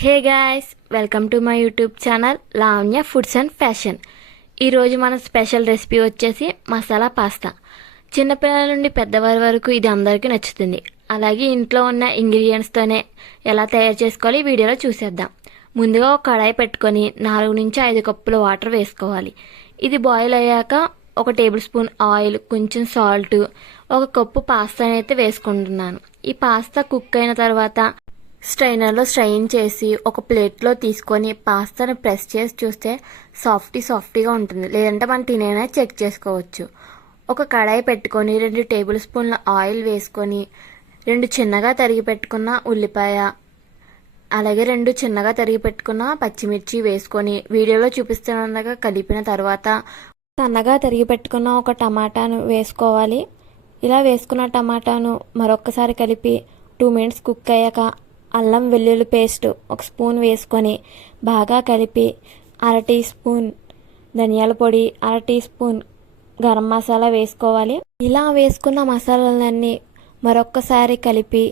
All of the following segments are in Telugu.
Hey guys, welcome to my YouTube channel Lavanya foods and fashion. ఈరోజు మన స్పెషల్ రెసిపీ వచ్చేసి మసాలా పాస్తా. చిన్నపిల్లల నుండి పెద్దవారి వరకు ఇది అందరికీ నచ్చుతుంది. అలాగే ఇంట్లో ఉన్న ఇంగ్రీడియంట్స్తోనే ఎలా తయారు చేసుకోవాలి వీడియోలో చూసేద్దాం. ముందుగా ఒక కడాయి పెట్టుకొని 4 నుంచి 5 కప్పుల వాటర్ వేసుకోవాలి. ఇది బాయిల్ అయ్యాక 1 టేబుల్ స్పూన్ ఆయిల్, కొంచెం సాల్ట్, 1 కప్పు పాస్తా అయితే వేసుకుంటున్నాను. ఈ పాస్తా కుక్ అయిన తర్వాత స్ట్రైనర్లో స్ట్రైన్ చేసి ఒక ప్లేట్లో తీసుకొని పాస్తాను ప్రెస్ చేసి చూస్తే సాఫ్టీగా ఉంటుంది. లేదంటే మనం తినేనా చెక్ చేసుకోవచ్చు. ఒక కడాయి పెట్టుకొని 2 టేబుల్ స్పూన్ల ఆయిల్ వేసుకొని 2 చిన్నగా తరిగి పెట్టుకున్న ఉల్లిపాయ, అలాగే 2 చిన్నగా తరిగి పెట్టుకున్న పచ్చిమిర్చి వేసుకొని వీడియోలో చూపిస్తున్నగా కలిపిన తర్వాత సన్నగా తరిగి పెట్టుకున్న ఒక టమాటాను వేసుకోవాలి. ఇలా వేసుకున్న టమాటాను మరొకసారి కలిపి 2 మినిట్స్ కుక్ అయ్యాక అల్లం వెల్లుల్లి పేస్ట్ 1 స్పూన్ వేసుకొని బాగా కలిపి 1/2 టీ స్పూన్ ధనియాల పొడి, 1/2 టీ స్పూన్ గరం మసాలా వేసుకోవాలి. ఇలా వేసుకున్న మసాలాలన్నీ మరొకసారి కలిపి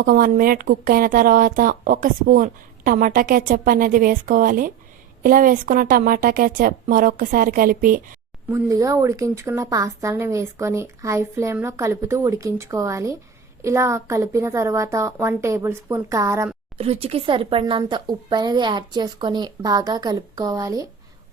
ఒక 1 మినిట్ కుక్ అయిన తర్వాత 1 స్పూన్ టమాటా కెచప్ అనేది వేసుకోవాలి. ఇలా వేసుకున్న టమాటా కెచప్ మరొకసారి కలిపి ముందుగా ఉడికించుకున్న పాస్తాలని వేసుకొని హై ఫ్లేమ్లో కలుపుతూ ఉడికించుకోవాలి. ఇలా కలిపిన తర్వాత 1 టేబుల్ స్పూన్ కారం, రుచికి సరిపడినంత ఉప్పు అనేది యాడ్ చేసుకొని బాగా కలుపుకోవాలి.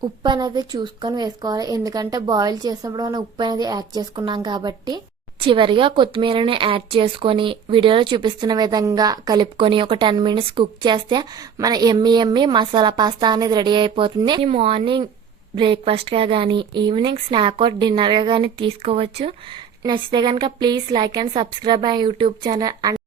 ఉప్పు అనేది చూసుకొని వేసుకోవాలి, ఎందుకంటే బాయిల్ చేసినప్పుడు మనం ఉప్పు అనేది యాడ్ చేసుకున్నాం కాబట్టి. చివరిగా కొత్తిమీరని యాడ్ చేసుకొని వీడియోలో చూపిస్తున్న విధంగా కలుపుకొని ఒక 10 మినిట్స్ కుక్ చేస్తే మన ఎమ్మి మసాలా పాస్తా అనేది రెడీ అయిపోతుంది. మార్నింగ్ బ్రేక్ఫాస్ట్గా కానీ ఈవినింగ్ స్నాక్ ఆర్ డిన్నర్గా కానీ తీసుకోవచ్చు. నచ్చితే కనుక please like and subscribe my YouTube channel.